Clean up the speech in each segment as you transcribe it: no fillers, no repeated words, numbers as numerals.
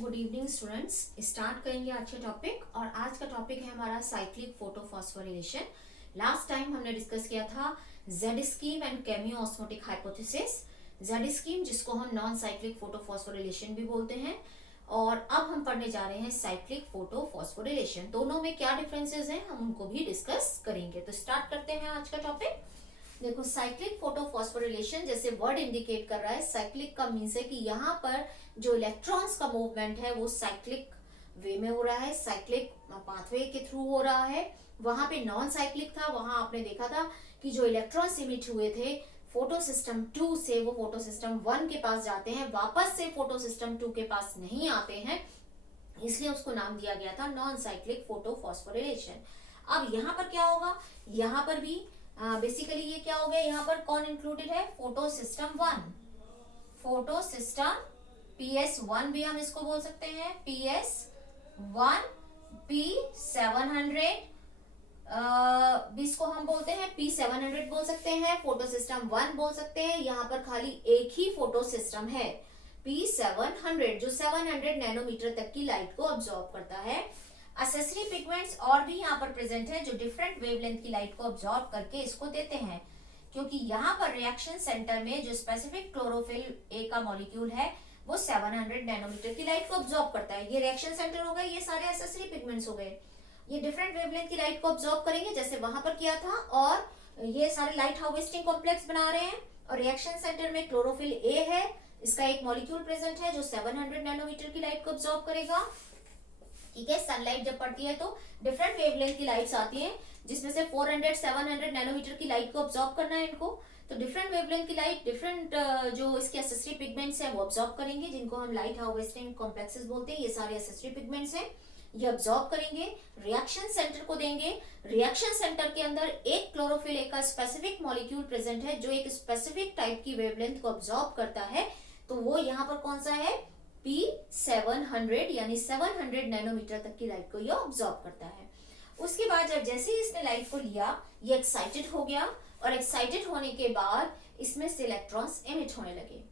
Good evening students. Start करेंगे आज का टॉपिक और आज का टॉपिक है हमारा साइक्लिक फोटोफॉस्फोरिलेशन। लास्ट टाइम हमने डिस्कस किया था Z scheme and cameo osmotic hypothesis. Z scheme जिसको हम नॉन साइक्लिक फोटोफॉस्फोरिलेशन भी बोलते हैं, और अब हम पढ़ने जा रहे हैं साइक्लिक फोटोफॉस्फोरिलेशन। दोनों में क्या डिफरेंसेस हैं हम उनको भी डिस्कस करेंगे। तो स्टार्ट करते हैं आज का टॉपिक। देखो, साइक्लिक फोटोफॉस्फोरिलेशन जैसे वर्ड इंडिकेट कर रहा है, साइक्लिक का मीन्स है कि यहाँ पर जो इलेक्ट्रॉन्स का मूवमेंट है वो साइक्लिक वे में हो रहा है, साइक्लिक पाथवे के थ्रू हो रहा है। वहां पे नॉन साइक्लिक था, वहां आपने देखा था कि जो इलेक्ट्रॉन्स इमिट हुए थे फोटो सिस्टम 2 से वो फोटो सिस्टम 1 के पास जाते हैं, वापस से फोटो सिस्टम 2 के पास नहीं आते हैं, इसलिए उसको नाम दिया गया था नॉन साइक्लिक फोटोफॉस्फोरिलेशन। अब यहाँ पर क्या होगा, यहाँ पर भी बेसिकली ये क्या हो गया, यहाँ पर कौन इंक्लूडेड है, photo system 1, photo system PS1 भी हम इसको बोल सकते हैं, PS1, P700 इसको हम बोलते हैं P700 बोल सकते हैं, फोटो सिस्टम 1 बोल सकते हैं। यहाँ पर खाली एक ही फोटो सिस्टम है P700 जो 700 नैनोमीटर तक की लाइट को ऑब्जॉर्व करता है। एसेसरी पिगमेंट्स और भी यहाँ पर प्रेजेंट है जो डिफरेंट वेवलेंथ की लाइट को ऑब्जॉर्व करके इसको देते हैं, क्योंकि यहाँ पर रिएक्शन सेंटर में जो स्पेसिफिक क्लोरोफिल ए का मॉलिक्यूल है वो 700 नैनोमीटर की लाइट को ऑब्जॉर्व करता है। ये रिएक्शन सेंटर हो गए, ये सारे एसेसरी पिगमेंट्स हो गए, ये डिफरेंट वेवलेंथ की लाइट को ऑब्जॉर्व करेंगे जैसे वहां पर किया था, और ये सारे लाइट हार्वेस्टिंग कॉम्प्लेक्स बना रहे हैं। और रिएक्शन सेंटर में क्लोरोफिल ए है, इसका एक मॉलिक्यूल प्रेजेंट है जो 700 नैनोमीटर की लाइट को ऑब्जॉर्व करेगा। ठीक है, सनलाइट जब पड़ती है तो डिफरेंट वेवलेंथ की लाइट्स आती हैं, जिसमें से 400 700 नैनोमीटर की लाइट को ऑब्जॉर्व करना है इनको। तो डिफरेंट वेवलेंथ की लाइट डिफरेंट जो इसके एसेसरी पिगमेंट्स हैं वो ऑब्जॉर्व करेंगे, जिनको हम लाइट हार्वेस्टिंग कॉम्प्लेक्सेस बोलते हैं। ये सारे एसेसरी पिगमेंट्स हैं, ये ऑब्जॉर्व करेंगे, रिएक्शन सेंटर को देंगे। रिएक्शन सेंटर के अंदर एक क्लोरोफिल ए का स्पेसिफिक मॉलिक्यूल प्रेजेंट है जो एक स्पेसिफिक टाइप की वेवलेंथ को ऑब्जॉर्व करता है, तो वो यहाँ पर कौन सा है, P700 यानी 700 नैनोमीटर तक की लाइट को ये ऑब्जॉर्व करता है। उसके बाद जब जैसे ही इसने लाइट को लिया, ये एक्साइटेड हो गया, और एक्साइटेड होने के बाद इसमें से इलेक्ट्रॉन्स इमिट होने लगे।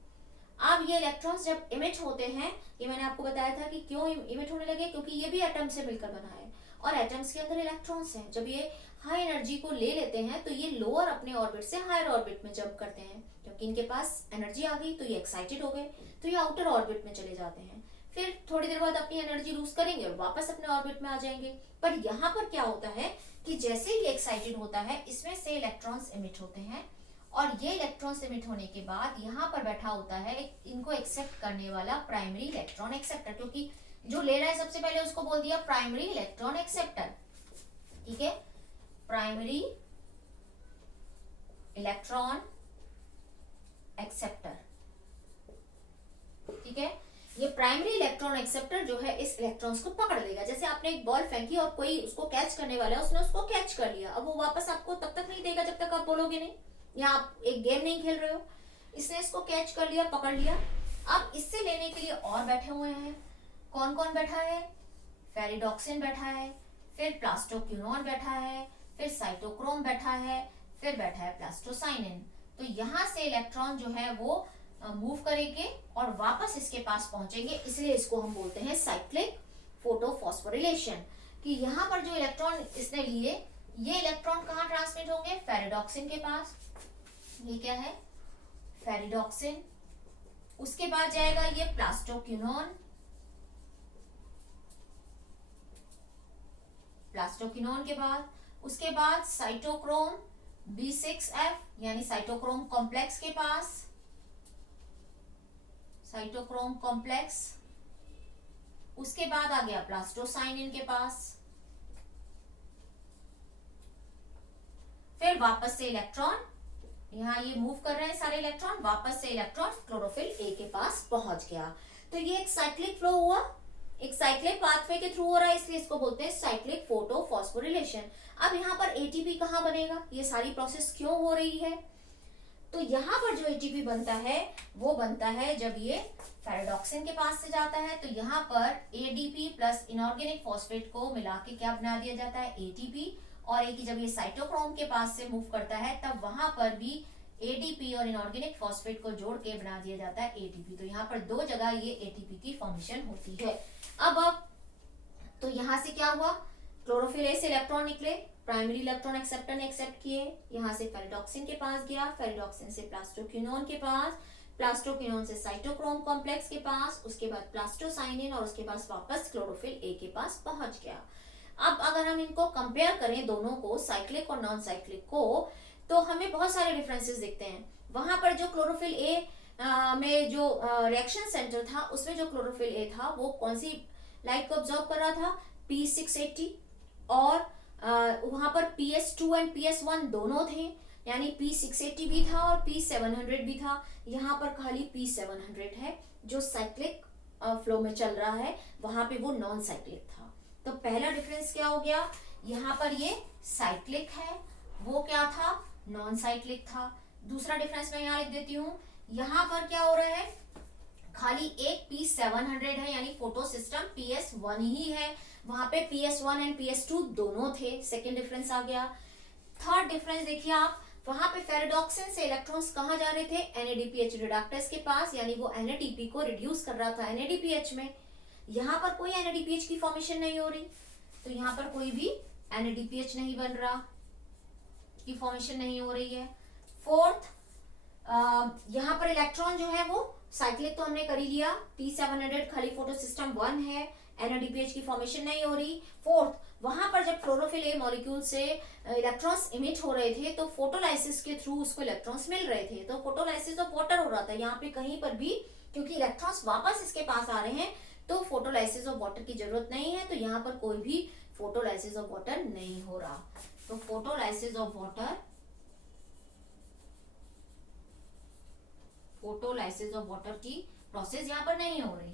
अब ये इलेक्ट्रॉन्स जब इमिट होते हैं, ये मैंने आपको बताया था कि क्यों इमिट होने लगे, क्योंकि ये भी एटम से मिलकर बना है और एटम्स के अंदर इलेक्ट्रॉन्स हैं। जब ये हाई एनर्जी को ले लेते हैं तो ये लोअर अपने ऑर्बिट से हायर ऑर्बिट में जंप करते हैं, क्योंकि इनके पास एनर्जी आ गई तो ये एक्साइटेड हो गए, तो ये आउटर ऑर्बिट में चले जाते हैं। फिर थोड़ी देर बाद अपनी एनर्जी लूज करेंगे और वापस अपने ऑर्बिट में आ जाएंगे। पर यहाँ पर क्या होता है कि जैसे ही एक्साइटेड होता है इसमें से इलेक्ट्रॉन्स इमिट होते हैं, और ये इलेक्ट्रॉन्स इमिट होने के बाद यहाँ पर बैठा होता है इनको एक्सेप्ट करने वाला प्राइमरी इलेक्ट्रॉन एक्सेप्टर, क्योंकि जो ले रहा है सबसे पहले उसको बोल दिया प्राइमरी इलेक्ट्रॉन एक्सेप्टर। ठीक है, प्राइमरी इलेक्ट्रॉन एक्सेप्टर। ठीक है, ये प्राइमरी इलेक्ट्रॉन एक्सेप्टर जो है इस इलेक्ट्रॉन्स को पकड़ लेगा। जैसे आपने एक बॉल फेंकी और कोई उसको कैच करने वाला है, उसने उसको कैच कर लिया, अब वो वापस आपको तब तक नहीं देगा जब तक आप बोलोगे नहीं, या आप एक गेम नहीं खेल रहे हो। इसने इसको कैच कर लिया, पकड़ लिया। अब इससे लेने के लिए और बैठे हुए हैं, कौन कौन बैठा है, फेरिडॉक्सिन बैठा है, फिर प्लास्टोक्यूनोन बैठा है, फिर साइटोक्रोम बैठा है, फिर बैठा है प्लास्टोसाइनिन। तो यहाँ से इलेक्ट्रॉन जो है वो मूव करेंगे और वापस इसके पास पहुंचेंगे, इसलिए इसको हम बोलते हैं साइक्लिक फोटोफॉस्फोरिलेशन। कि यहाँ पर जो इलेक्ट्रॉन इसने लिए, ये इलेक्ट्रॉन कहाँ ट्रांसमिट होंगे, फेरिडॉक्सिन के पास। ये क्या है, फेरिडॉक्सिन। उसके बाद जाएगा ये प्लास्टोक्यूनोन, प्लास्टोक्यूनोन के बाद उसके बाद साइटोक्रोम B6F यानी साइटोक्रोम कॉम्प्लेक्स के पास, साइटोक्रोम कॉम्प्लेक्स। उसके बाद आ गया प्लास्टोसाइनिन के पास। फिर वापस से इलेक्ट्रॉन, यहाँ ये मूव कर रहे हैं सारे इलेक्ट्रॉन, वापस से इलेक्ट्रॉन क्लोरोफिल ए के पास पहुंच गया। तो ये एक साइक्लिक फ्लो हुआ, एक साइक्लिक पाथवे के थ्रू हो रहा है, इसलिए इसको बोलते हैं साइक्लिक फोटोफॉस्फोरिलेशन। अब यहाँ पर एटीपी कहाँ बनेगा, ये सारी प्रोसेस क्यों हो रही है, तो यहाँ पर जो एटीपी बनता है वो बनता है जब ये फेरिडॉक्सिन के पास से जाता है, तो यहाँ पर एडीपी प्लस इनऑर्गेनिक फॉस्फेट को मिला के क्या बना दिया जाता है, एटीपी। और एक जब ये साइटोक्रोम के पास से मूव करता है तब वहां पर भी एटीपी और इनऑर्गेनिक फॉस्फेट को जोड़ के बना दिया जाता है एटीपी। तो यहाँ पर दो जगह ये एटीपी की फॉर्मेशन होती है। अब तो यहाँ से क्या हुआ, क्लोरोफिल ए से इलेक्ट्रॉन निकले, प्राइमरी इलेक्ट्रॉन एक्सेप्टर ने एक्सेप्ट किए, यहाँ से फेरिडॉक्सिन के पास गया, फेरिडॉक्सिन से प्लास्टोक्विनोन के पास, प्लास्टोक्विनोन से साइटोक्रोम कॉम्प्लेक्स के पास, उसके बाद प्लास्टोसाइनिन और उसके पास वापस क्लोरोफिल ए के पास पहुंच गया। अब अगर हम इनको कंपेयर करें दोनों को, साइक्लिक और नॉन साइक्लिक को, तो हमें बहुत सारे डिफरेंसेस दिखते हैं। वहां पर जो क्लोरोफिल ए में जो रिएक्शन सेंटर था, उसमें जो क्लोरोफिल ए था वो कौन सी लाइट को ऑब्जॉर्व कर रहा था, P680, और वहां पर PS2 एंड PS1 दोनों थे, यानी P680 भी था और P700 भी था। यहाँ पर खाली P700 है जो साइक्लिक फ्लो में चल रहा है, वहां पे वो नॉन साइक्लिक था। तो पहला डिफरेंस क्या हो गया, यहाँ पर ये साइक्लिक है, वो क्या था, नॉन साइक्लिक था। दूसरा डिफरेंस मैं यहाँ लिख देती हूँ, यहाँ पर क्या हो रहा है, खाली एक P700 है, यानी फोटो सिस्टम PS1 ही है, वहां पे PS1 एंड PS2 दोनों थे। सेकेंड डिफरेंस आ गया। थर्ड डिफरेंस देखिए आप, वहां पे फेरिडॉक्सिन से इलेक्ट्रॉन्स कहाँ जा रहे थे, NADPH रिडक्टेस के पास, यानी वो NADP को रिड्यूस कर रहा था NADPH में। यहाँ पर कोई NADPH की फॉर्मेशन नहीं हो रही, तो यहाँ पर कोई भी NADPH नहीं बन रहा, की फॉर्मेशन नहीं हो रही है। फोर्थ, यहाँ पर इलेक्ट्रॉन जो है वो साइक्लिक तो हमने कर ही लिया, P700 खाली फोटो सिस्टम 1 है, NADPH की फॉर्मेशन नहीं हो रही। फोर्थ, वहां पर जब क्लोरोफिल ए मॉलिक्यूल से इलेक्ट्रॉन्स इमिट हो रहे थे तो फोटोलाइसिस के थ्रू उसको इलेक्ट्रॉन्स मिल रहे थे, तो फोटोलाइसिस ऑफ वाटर हो रहा था। यहाँ पे कहीं पर भी क्योंकि इलेक्ट्रॉन्स वापस इसके पास आ रहे हैं तो फोटोलाइसिस ऑफ वाटर की जरूरत नहीं है, तो यहाँ पर कोई भी फोटोलाइसिस ऑफ वाटर नहीं हो रहा। तो फोटोलाइसिस ऑफ वाटर की प्रोसेस यहाँ पर नहीं हो रही।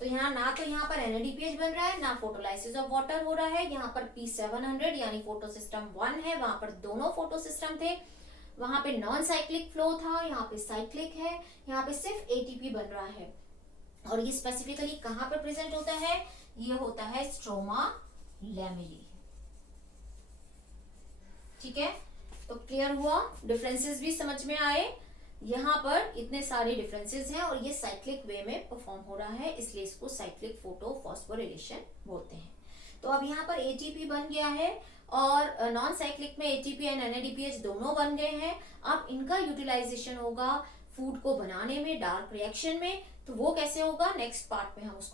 तो यहाँ ना तो यहाँ पर NADPH बन रहा है, ना फोटोलाइसिस ऑफ वाटर हो रहा है। यहाँ पर P700 यानी फोटो सिस्टम 1 है, वहां पर दोनों फोटो सिस्टम थे, वहां पे नॉन साइक्लिक फ्लो था, यहाँ पे साइक्लिक है, यहाँ पे सिर्फ ATP बन रहा है। और ये स्पेसिफिकली कहाँ पर प्रेजेंट होता है, ये होता है स्ट्रोमा लैमेली। ठीक है, तो क्लियर हुआ, डिफरेंसेस भी समझ में आए। यहाँ पर इतने सारे डिफरेंसेस हैं और ये साइक्लिक वे में परफॉर्म हो रहा है, इसलिए इसको साइक्लिक फोटो फॉस्फोरिलेशन बोलते हैं। तो अब यहाँ पर ATP बन गया है और नॉन साइक्लिक में ATP एंड NADPH दोनों बन गए हैं। अब इनका यूटिलाइजेशन होगा फूड को बनाने में, डार्क रिएक्शन में। तो वो कैसे होगा, नेक्स्ट पार्ट में हम उसको